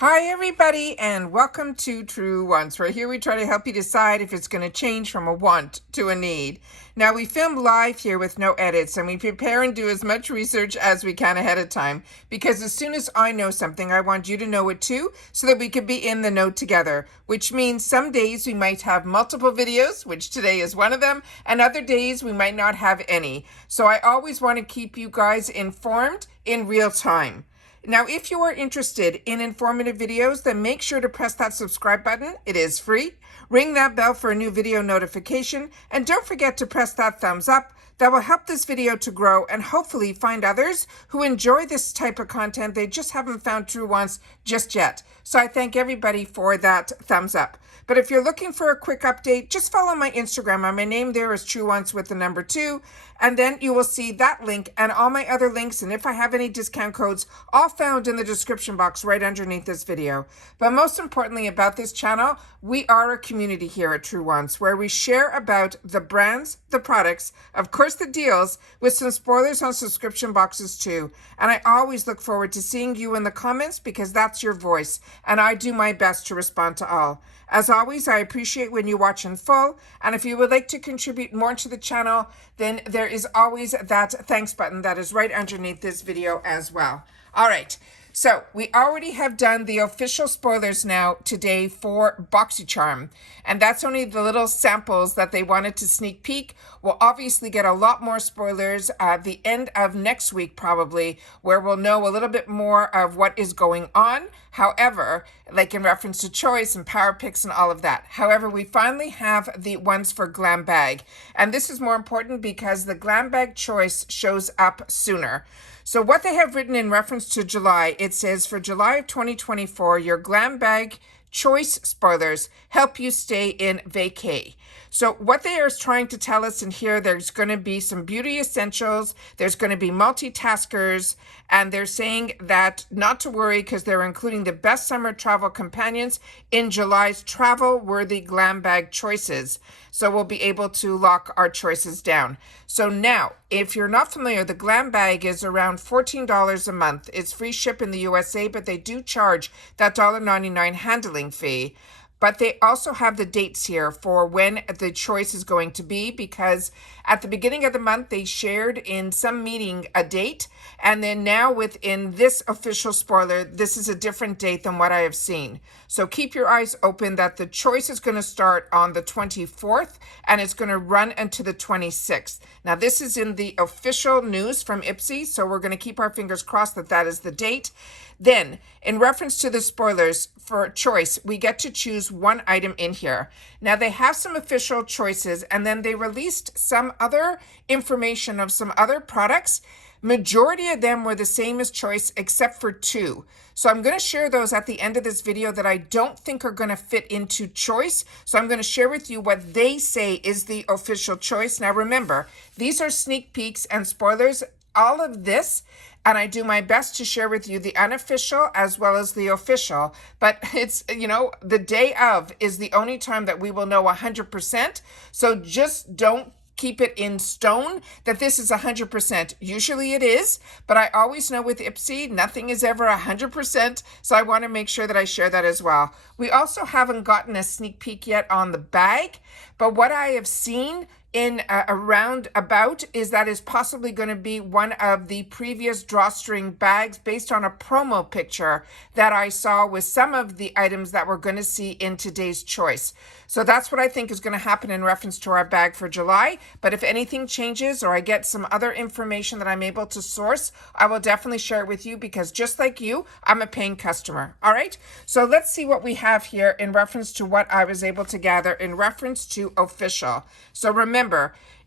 Hi everybody and welcome to Truewants. Right here we try to help you decide if it's going to change from a want to a need. Now we film live here with no edits and we prepare and do as much research as we can ahead of time because as soon as I know something I want you to know it too so that we can be in the know together, which means some days we might have multiple videos, which today is one of them, and other days we might not have any. So I always want to keep you guys informed in real time. Now, if you are interested in informative videos, then make sure to press that subscribe button. It is free. Ring that bell for a new video notification. And don't forget to press that thumbs up. That will help this video to grow and hopefully find others who enjoy this type of content. They just haven't found Truewants just yet. So I thank everybody for that thumbs up. But if you're looking for a quick update, just follow my Instagram. My name there is Truewants with the number 2. And then you will see that link and all my other links. And if I have any discount codes, all found in the description box right underneath this video. But most importantly about this channel, we are a community here at Truewants where we share about the brands, the products, of course the deals, with some spoilers on subscription boxes too. And I always look forward to seeing you in the comments because that's your voice. And I do my best to respond to all. As always, I appreciate when you watch in full, and if you would like to contribute more to the channel, then there is always that thanks button that is right underneath this video as well. All right, so we already have done the official spoilers now today for BoxyCharm, and that's only the little samples that they wanted to sneak peek. We'll obviously get a lot more spoilers at the end of next week probably, where we'll know a little bit more of what is going on. However, like in reference to choice and power picks and all of that. However, we finally have the ones for GlamBag. And this is more important because the GlamBag choice shows up sooner. So what they have written in reference to July, it says for July of 2024, your GlamBag choice spoilers help you stay in vacay. So what they are trying to tell us in here, there's going to be some beauty essentials, there's going to be multitaskers, and they're saying that not to worry because they're including the best summer travel companions in July's travel-worthy GlamBag choices. So we'll be able to lock our choices down. So now, if you're not familiar, the GlamBag is around $14 a month. It's free ship in the USA, but they do charge that $1.99 handling fee. But they also have the dates here for when the choice is going to be, because at the beginning of the month, they shared in some meeting a date. And then now within this official spoiler, this is a different date than what I have seen. So keep your eyes open that the choice is going to start on the 24th and it's going to run until the 26th. Now, this is in the official news from IPSY, so we're going to keep our fingers crossed that that is the date. Then, in reference to the spoilers for choice, we get to choose one item in here. Now, they have some official choices, and then they released some other information of some other products. Majority of them were the same as choice, except for 2. So I'm going to share those at the end of this video that I don't think are going to fit into choice. So I'm going to share with you what they say is the official choice. Now, remember, these are sneak peeks and spoilers. All of this, and I do my best to share with you the unofficial as well as the official, but it's, you know, the day of is the only time that we will know 100%. So just don't keep it in stone that this is 100%. Usually it is, but I always know with IPSY, nothing is ever 100%. So I want to make sure that I share that as well. We also haven't gotten a sneak peek yet on the bag, but what I have seen in around about is that is possibly going to be one of the previous drawstring bags based on a promo picture that I saw with some of the items that we're going to see in today's choice. So that's what I think is going to happen in reference to our bag for July. But if anything changes or I get some other information that I'm able to source, I will definitely share it with you because just like you, I'm a paying customer. All right. So let's see what we have here in reference to what I was able to gather in reference to official. So remember,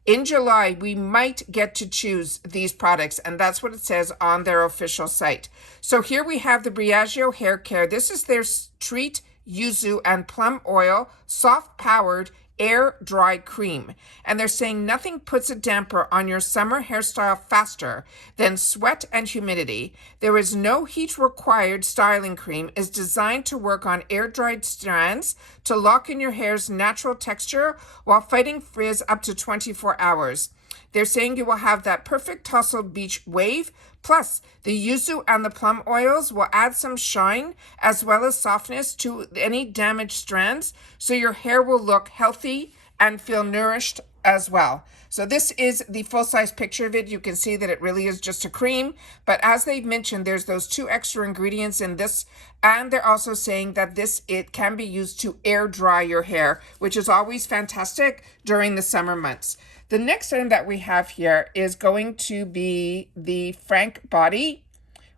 in July, we might get to choose these products, and that's what it says on their official site. So here we have the Briogeo Hair Care. This is their Treat Yuzu and Plum Oil Soft Powered Air Dry Cream. And they're saying nothing puts a damper on your summer hairstyle faster than sweat and humidity. There is no heat required styling cream is designed to work on air-dried strands to lock in your hair's natural texture while fighting frizz up to 24 hours. They're saying you will have that perfect tousled beach wave, Plus, the yuzu and the plum oils will add some shine as well as softness to any damaged strands, so your hair will look healthy and feel nourished as well. So this is the full-size picture of it. You can see that it really is just a cream, but as they've mentioned, there's those 2 extra ingredients in this, and they're also saying that it can be used to air dry your hair, which is always fantastic during the summer months. The next item that we have here is going to be the Frank Body,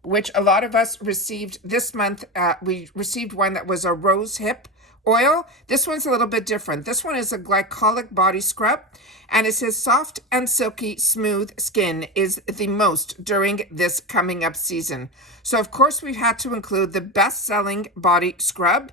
which a lot of us received this month. We received one that was a rose hip oil. This one's a little bit different. This one is a glycolic body scrub, and it says soft and silky smooth skin is the most during this coming up season. So of course we've had to include the best-selling body scrub,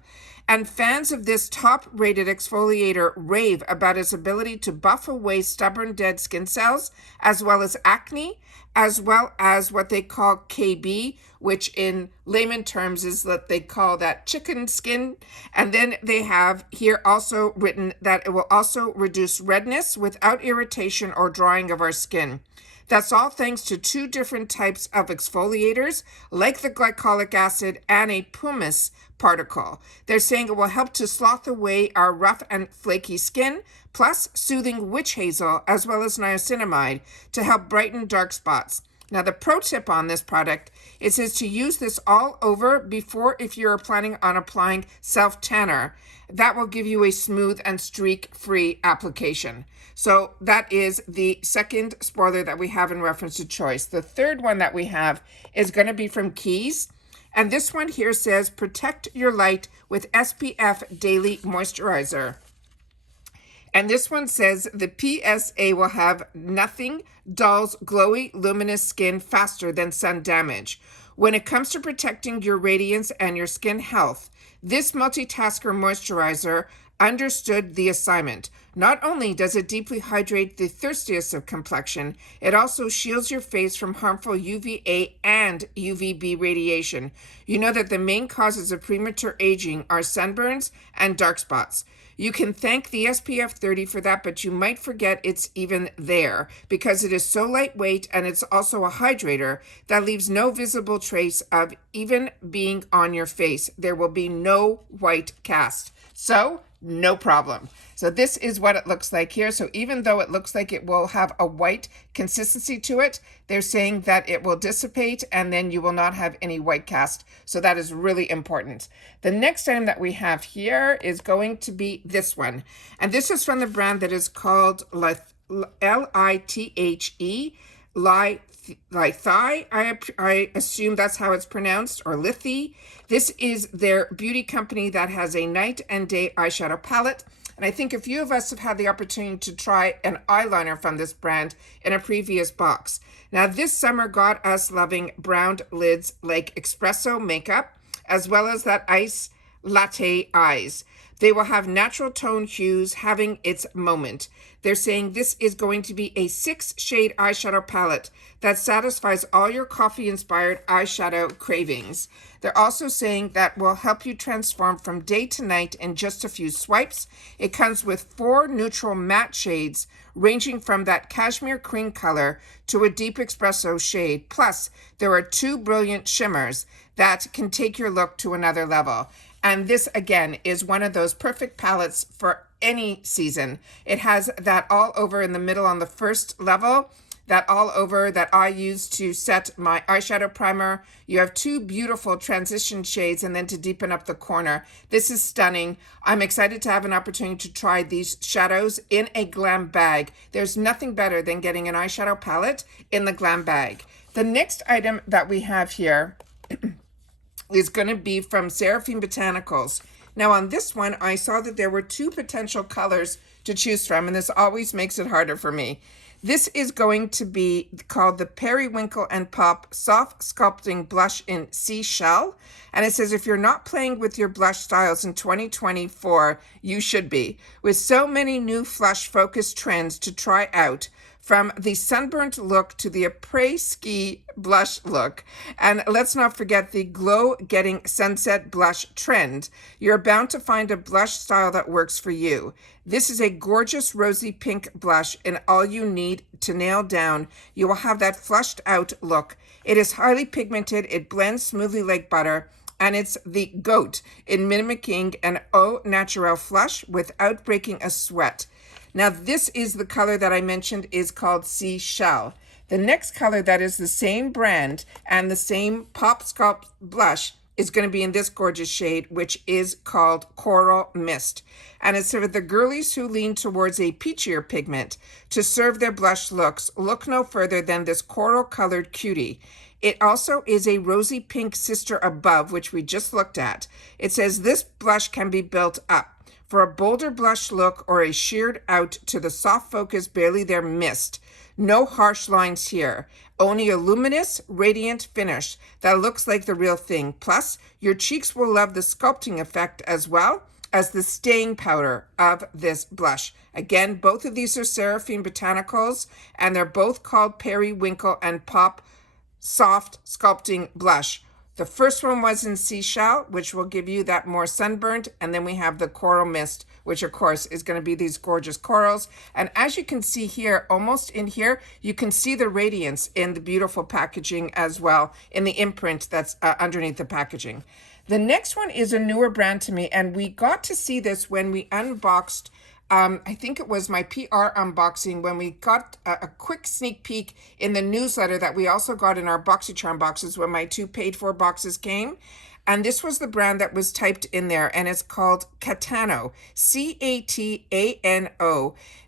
and fans of this top-rated exfoliator rave about its ability to buff away stubborn dead skin cells, as well as acne, as well as what they call KB, which in layman terms is what they call that chicken skin. And then they have here also written that it will also reduce redness without irritation or drying of our skin. That's all thanks to 2 different types of exfoliators, like the glycolic acid and a pumice particle. They're saying it will help to slough away our rough and flaky skin, plus soothing witch hazel as well as niacinamide to help brighten dark spots. Now, the pro tip on this product is to use this all over before if you're planning on applying self-tanner. That will give you a smooth and streak-free application. So that is the second spoiler that we have in reference to choice. The third one that we have is going to be from Keys. And this one here says, protect your light with SPF Daily Moisturizer. And this one says the PSA will have nothing dulls glowy, luminous skin faster than sun damage. When it comes to protecting your radiance and your skin health, this multitasker moisturizer understood the assignment. Not only does it deeply hydrate the thirstiest of complexion, it also shields your face from harmful UVA and UVB radiation. You know that the main causes of premature aging are sunburns and dark spots. You can thank the SPF 30 for that, but you might forget it's even there because it is so lightweight, and it's also a hydrator that leaves no visible trace of even being on your face. There will be no white cast. So no problem. So this is what it looks like here. So even though it looks like it will have a white consistency to it, they're saying that it will dissipate and then you will not have any white cast. So that is really important. The next item that we have here is going to be this one. And this is from the brand that is called L-I-T-H-E, Lithy, I assume that's how it's pronounced, or Lithy. This is their beauty company that has a night and day eyeshadow palette. And I think a few of us have had the opportunity to try an eyeliner from this brand in a previous box. Now, this summer got us loving brown lids like espresso makeup, as well as that ice latte eyes. They will have natural tone hues having its moment. They're saying this is going to be a 6-shade eyeshadow palette that satisfies all your coffee-inspired eyeshadow cravings. They're also saying that will help you transform from day to night in just a few swipes. It comes with 4 neutral matte shades, ranging from that cashmere cream color to a deep espresso shade. Plus, there are 2 brilliant shimmers that can take your look to another level. And this, again, is one of those perfect palettes for any season. It has that all over in the middle on the first level, that all over that I use to set my eyeshadow primer. You have 2 beautiful transition shades, and then to deepen up the corner. This is stunning. I'm excited to have an opportunity to try these shadows in a GlamBag. There's nothing better than getting an eyeshadow palette in the GlamBag. The next item that we have here is going to be from Seraphine Botanicals. Now on this one, I saw that there were 2 potential colors to choose from, and this always makes it harder for me. This is going to be called the Periwinkle and Pop Soft Sculpting Blush in Seashell. And it says, if you're not playing with your blush styles in 2024, you should be. With so many new flush-focused trends to try out, from the sunburnt look to the après-ski blush look. And let's not forget the glow-getting sunset blush trend. You're bound to find a blush style that works for you. This is a gorgeous rosy pink blush, and all you need to nail down, you will have that flushed out look. It is highly pigmented, it blends smoothly like butter, and it's the GOAT in mimicking an au naturel flush without breaking a sweat. Now this is the color that I mentioned is called Seashell. The next color that is the same brand and the same Pop Sculpt blush is going to be in this gorgeous shade, which is called Coral Mist. And it's for the girlies who lean towards a peachier pigment. To serve their blush looks, look no further than this coral colored cutie. It also is a rosy pink sister above, which we just looked at. It says this blush can be built up. For a bolder blush look or a sheared out to the soft focus barely there mist. No harsh lines here. Only a luminous, radiant finish that looks like the real thing. Plus, your cheeks will love the sculpting effect as well as the staying powder of this blush. Again, both of these are Seraphine Botanicals, and they're both called Periwinkle and Pop Soft Sculpting Blush. The first one was in Seashell, which will give you that more sunburnt, and then we have the Coral Mist, which of course is going to be these gorgeous corals. And as you can see here, almost in here, you can see the radiance in the beautiful packaging as well, in the imprint that's underneath the packaging. The next one is a newer brand to me, and we got to see this when we unboxed I think it was my PR unboxing when we got a quick sneak peek in the newsletter that we also got in our BoxyCharm boxes when my 2 paid-for boxes came. And this was the brand that was typed in there, and it's called Catano, C-A-T-A-N-O.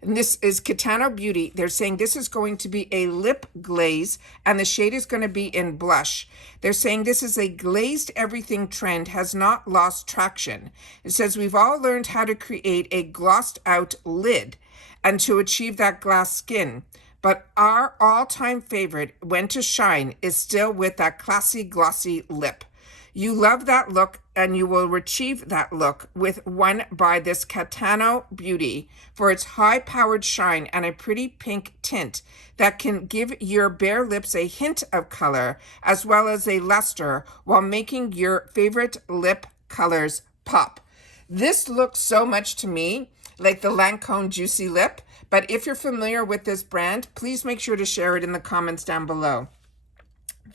And this is Catano Beauty. They're saying this is going to be a lip glaze, and the shade is going to be in blush. They're saying this is a glazed everything trend, has not lost traction. It says we've all learned how to create a glossed out lid and to achieve that glass skin. But our all-time favorite, when to shine, is still with that classy, glossy lip. You love that look, and you will achieve that look with one by this Catano Beauty for its high-powered shine and a pretty pink tint that can give your bare lips a hint of color as well as a luster while making your favorite lip colors pop. This looks so much to me like the Lancome Juicy Lip, but if you're familiar with this brand, please make sure to share it in the comments down below.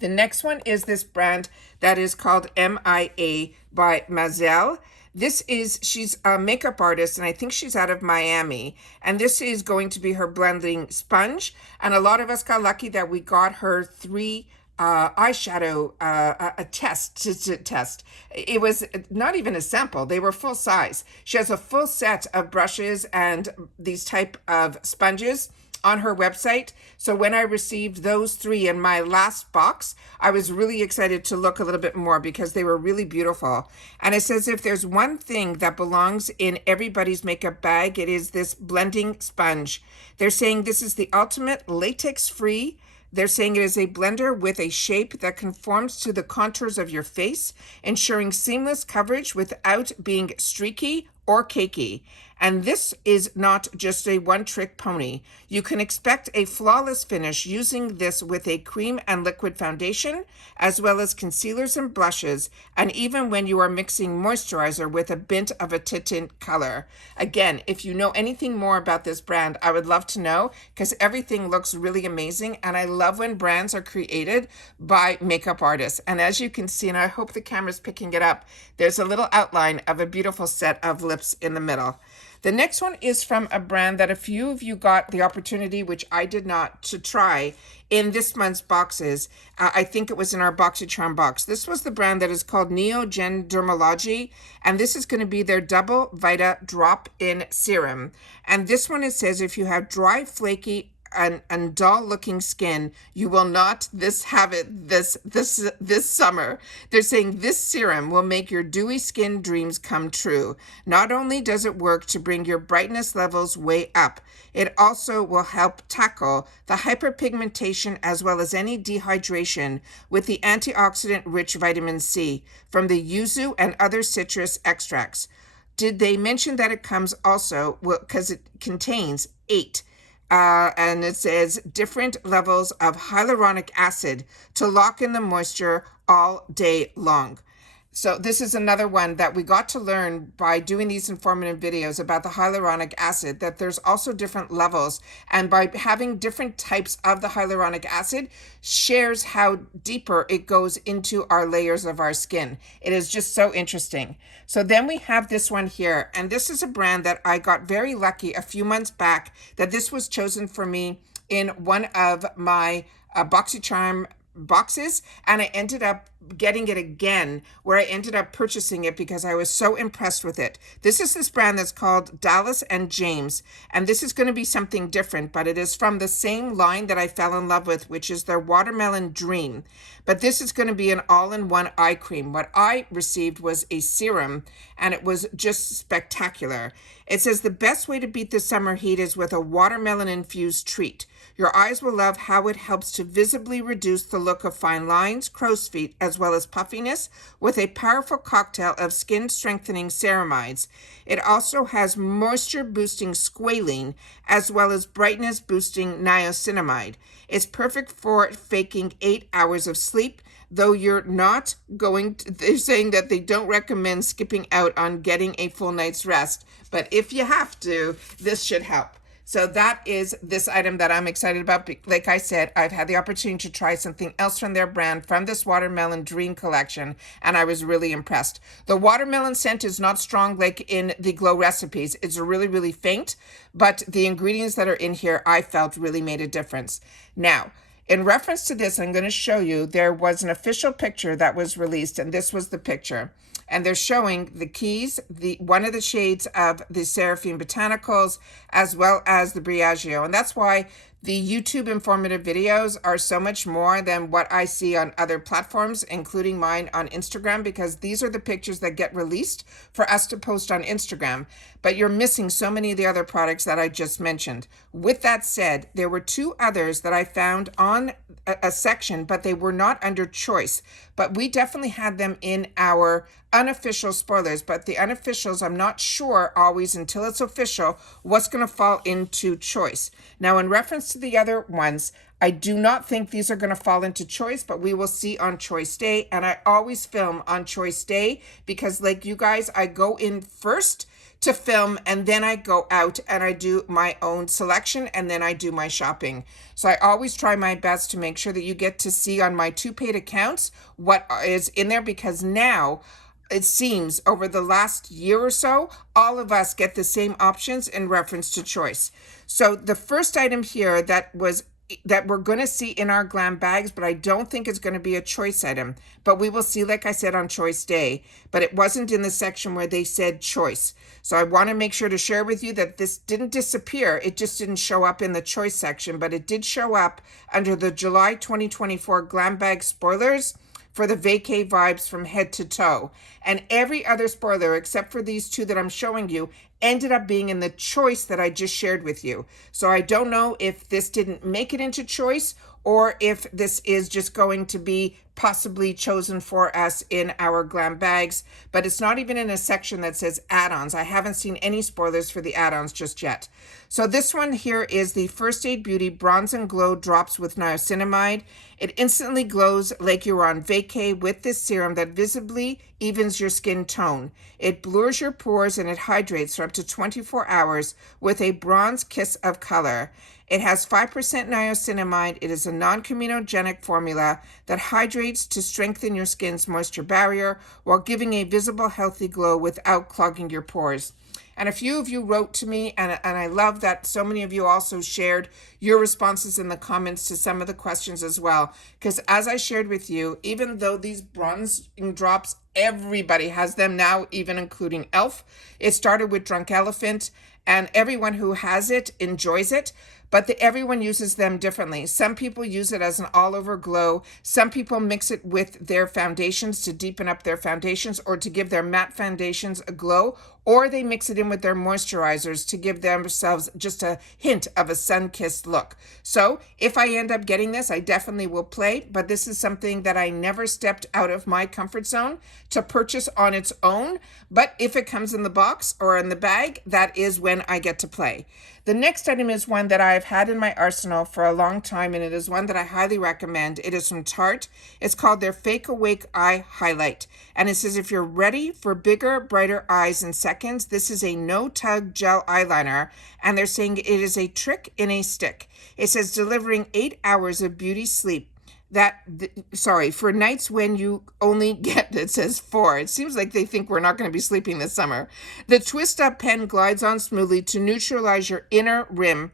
The next one is this brand that is called MIA by Mazel. She's a makeup artist, and I think she's out of Miami. And this is going to be her blending sponge. And a lot of us got lucky that we got her 3 eyeshadow a test to test. It was not even a sample, they were full size. She has a full set of brushes and these type of sponges on her website. So when I received those 3 in my last box, I was really excited to look a little bit more because they were really beautiful. And it says if there's one thing that belongs in everybody's makeup bag, it is this blending sponge. They're saying this is the ultimate latex-free. They're saying it is a blender with a shape that conforms to the contours of your face, ensuring seamless coverage without being streaky or cakey. And this is not just a one-trick pony. You can expect a flawless finish using this with a cream and liquid foundation, as well as concealers and blushes, and even when you are mixing moisturizer with a bit of a tint color. Again, if you know anything more about this brand, I would love to know, because everything looks really amazing, and I love when brands are created by makeup artists. And as you can see, and I hope the camera's picking it up, there's a little outline of a beautiful set of lips in the middle. The next one is from a brand that a few of you got the opportunity, which I did not, to try in this month's boxes. I think it was in our BoxyCharm box. This was the brand that is called Neogen Dermalogy, and this is going to be their Double Vita Drop-In Serum. And this one, it says if you have dry, flaky, and dull-looking skin, you will not have it this summer. They're saying this serum will make your dewy skin dreams come true. Not only does it work to bring your brightness levels way up, it also will help tackle the hyperpigmentation as well as any dehydration with the antioxidant-rich vitamin C from the yuzu and other citrus extracts. Did they mention that it comes also, well, because it contains 8 and it says different levels of hyaluronic acid to lock in the moisture all day long. So this is another one that we got to learn by doing these informative videos about the hyaluronic acid, that there's also different levels. And by having different types of the hyaluronic acid shares how deeper it goes into our layers of our skin. It is just so interesting. So then we have this one here, and this is a brand that I got very lucky a few months back that this was chosen for me in one of my BoxyCharm boxes, and I ended up getting it again, where I ended up purchasing it because I was so impressed with it. This is this brand that's called Dallas and James, and this is going to be something different, but it is from the same line that I fell in love with, which is their Watermelon Dream. But this is going to be an all-in-one eye cream. What I received was a serum, and it was just spectacular. It says the best way to beat the summer heat is with a watermelon-infused treat. Your eyes will love how it helps to visibly reduce the look of fine lines, crow's feet, as well as puffiness, with a powerful cocktail of skin-strengthening ceramides. It also has moisture-boosting squalene, as well as brightness-boosting niacinamide. It's perfect for faking 8 hours of sleep, though you're not going to, they're saying that they don't recommend skipping out on getting a full night's rest. But if you have to, this should help. So that is this item that I'm excited about. Like I said, I've had the opportunity to try something else from their brand, from this Watermelon Dream collection, and I was really impressed. The watermelon scent is not strong like in the Glow recipes. It's really, really faint, but the ingredients that are in here, I felt really made a difference. Now, in reference to this, I'm going to show you, there was an official picture that was released, and this was the picture. And they're showing the keys, one of the shades of the Seraphine Botanicals, as well as the Briageo. And that's why the YouTube informative videos are so much more than what I see on other platforms, including mine on Instagram, because these are the pictures that get released for us to post on Instagram. But you're missing so many of the other products that I just mentioned. With that said, there were two others that I found on a section, but they were not under choice. But we definitely had them in our unofficial spoilers, but the unofficials, I'm not sure always until it's official what's going to fall into choice. Now, in reference to the other ones, I do not think these are going to fall into choice, but we will see on choice day. And I always film on choice day because, like you guys, I go in first to film, and then I go out and I do my own selection, and then I do my shopping. So I always try my best to make sure that you get to see on my two paid accounts what is in there, because now it seems over the last year or so, all of us get the same options in reference to choice. So the first item here that we're going to see in our glam bags, but I don't think it's going to be a choice item. But we will see, like I said, on choice day. But it wasn't in the section where they said choice. So I want to make sure to share with you that this didn't disappear. It just didn't show up in the choice section, but it did show up under the July 2024 glam bag spoilers for the vacay vibes from head to toe. And every other spoiler, except for these two that I'm showing you, ended up being in the choice that I just shared with you. So I don't know if this didn't make it into choice, or if this is just going to be possibly chosen for us in our glam bags, but it's not even in a section that says add-ons. I haven't seen any spoilers for the add-ons just yet. So this one here is the First Aid Beauty Bronze and Glow Drops with Niacinamide. It instantly glows like you're on vacay with this serum that visibly evens your skin tone. It blurs your pores and it hydrates for up to 24 hours with a bronze kiss of color. It has 5% niacinamide. It is a non-comedogenic formula that hydrates to strengthen your skin's moisture barrier while giving a visible, healthy glow without clogging your pores. And a few of you wrote to me, and I love that so many of you also shared your responses in the comments to some of the questions as well. Because as I shared with you, even though these bronzing drops, everybody has them now, even including e.l.f. It started with Drunk Elephant, and everyone who has it enjoys it. But everyone uses them differently. Some people use it as an all-over glow. Some people mix it with their foundations to deepen up their foundations or to give their matte foundations a glow, or they mix it in with their moisturizers to give themselves just a hint of a sun-kissed look. So if I end up getting this, I definitely will play, but this is something that I never stepped out of my comfort zone to purchase on its own, but if it comes in the box or in the bag, that is when I get to play. The next item is one that I've had in my arsenal for a long time, and it is one that I highly recommend. It is from Tarte. It's called their Fake Awake Eye Highlight. And it says if you're ready for bigger, brighter eyes in seconds, this is a no-tug gel eyeliner. And they're saying it is a trick in a stick. It says delivering 8 hours of beauty sleep. For nights when you only get, it says 4. It seems like they think we're not going to be sleeping this summer. The twist up pen glides on smoothly to neutralize your inner rim.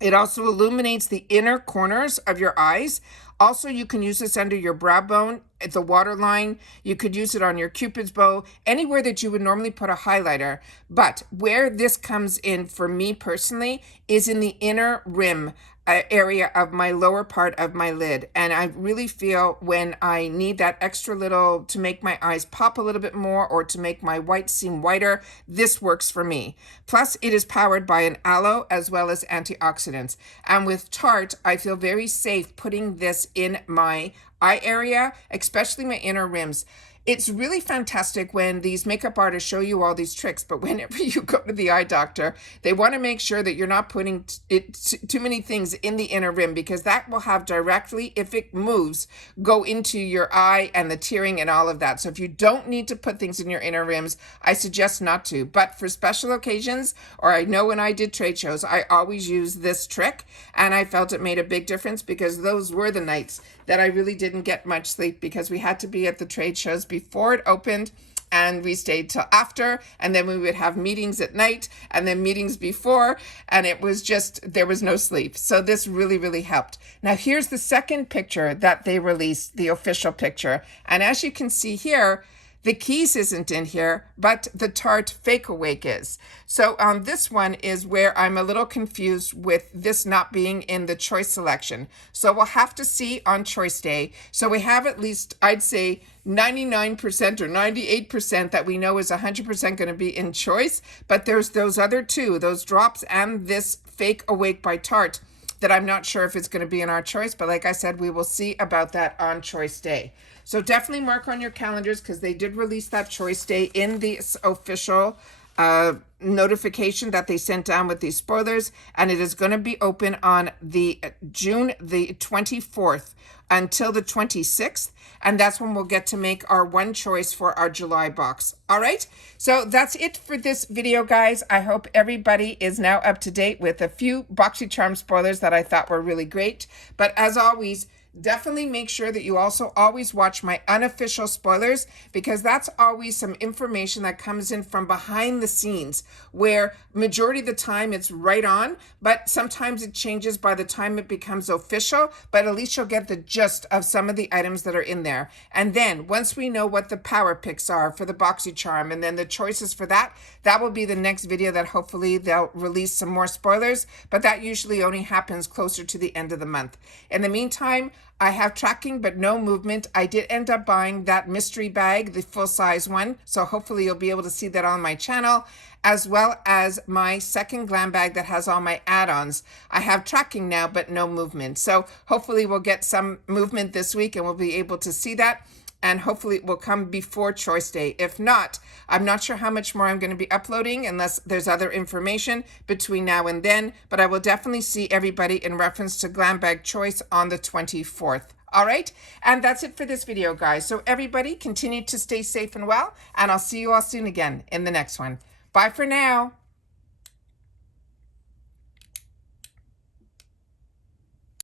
It also illuminates the inner corners of your eyes. Also, you can use this under your brow bone, the waterline. You could use it on your Cupid's bow, anywhere that you would normally put a highlighter. But where this comes in for me personally is in the inner rim area of my lower part of my lid. And I really feel when I need that extra little to make my eyes pop a little bit more or to make my white seem whiter, this works for me. Plus, it is powered by an aloe as well as antioxidants. And with Tarte, I feel very safe putting this in my eye area, especially my inner rims. It's really fantastic when these makeup artists show you all these tricks, but whenever you go to the eye doctor, they want to make sure that you're not putting too many things in the inner rim, because that will have directly, if it moves, go into your eye and the tearing and all of that. So if you don't need to put things in your inner rims, I suggest not to. But for special occasions, or I know when I did trade shows, I always use this trick, and I felt it made a big difference, because those were the nights that I really didn't get much sleep, because we had to be at the trade shows before it opened, and we stayed till after, and then we would have meetings at night and then meetings before, and it was just, there was no sleep. So this really, really helped. Now here's the second picture that they released, the official picture. And as you can see here, the keys isn't in here, but the Tarte Fake Awake is. So this one is where I'm a little confused with this not being in the choice selection. So we'll have to see on choice day. So we have at least, I'd say, 99% or 98% that we know is 100% going to be in choice. But there's those other two, those drops and this Fake Awake by Tarte, that I'm not sure if it's going to be in our choice. But like I said, we will see about that on choice day. So definitely mark on your calendars, because they did release that choice day in the official notification that they sent down with these spoilers. And it is going to be open on the June the 24th until the 26th. And that's when we'll get to make our one choice for our July box. All right. So that's it for this video, guys. I hope everybody is now up to date with a few BoxyCharm spoilers that I thought were really great. But as always, definitely make sure that you also always watch my unofficial spoilers, because that's always some information that comes in from behind the scenes, where majority of the time it's right on, but sometimes it changes by the time it becomes official. But at least you'll get the gist of some of the items that are in there. And then once we know what the power picks are for the BoxyCharm and then the choices for that, that will be the next video that hopefully they'll release some more spoilers. But that usually only happens closer to the end of the month. In the meantime, I have tracking but no movement. I did end up buying that mystery bag, the full-size one, so hopefully you'll be able to see that on my channel, as well as my second GlamBag that has all my add-ons. I have tracking now but no movement, so hopefully we'll get some movement this week and we'll be able to see that, and hopefully it will come before choice day. If not, I'm not sure how much more I'm going to be uploading unless there's other information between now and then, but I will definitely see everybody in reference to GlamBag choice on the 24th. All right, and that's it for this video, guys. So everybody continue to stay safe and well, and I'll see you all soon again in the next one. Bye for now.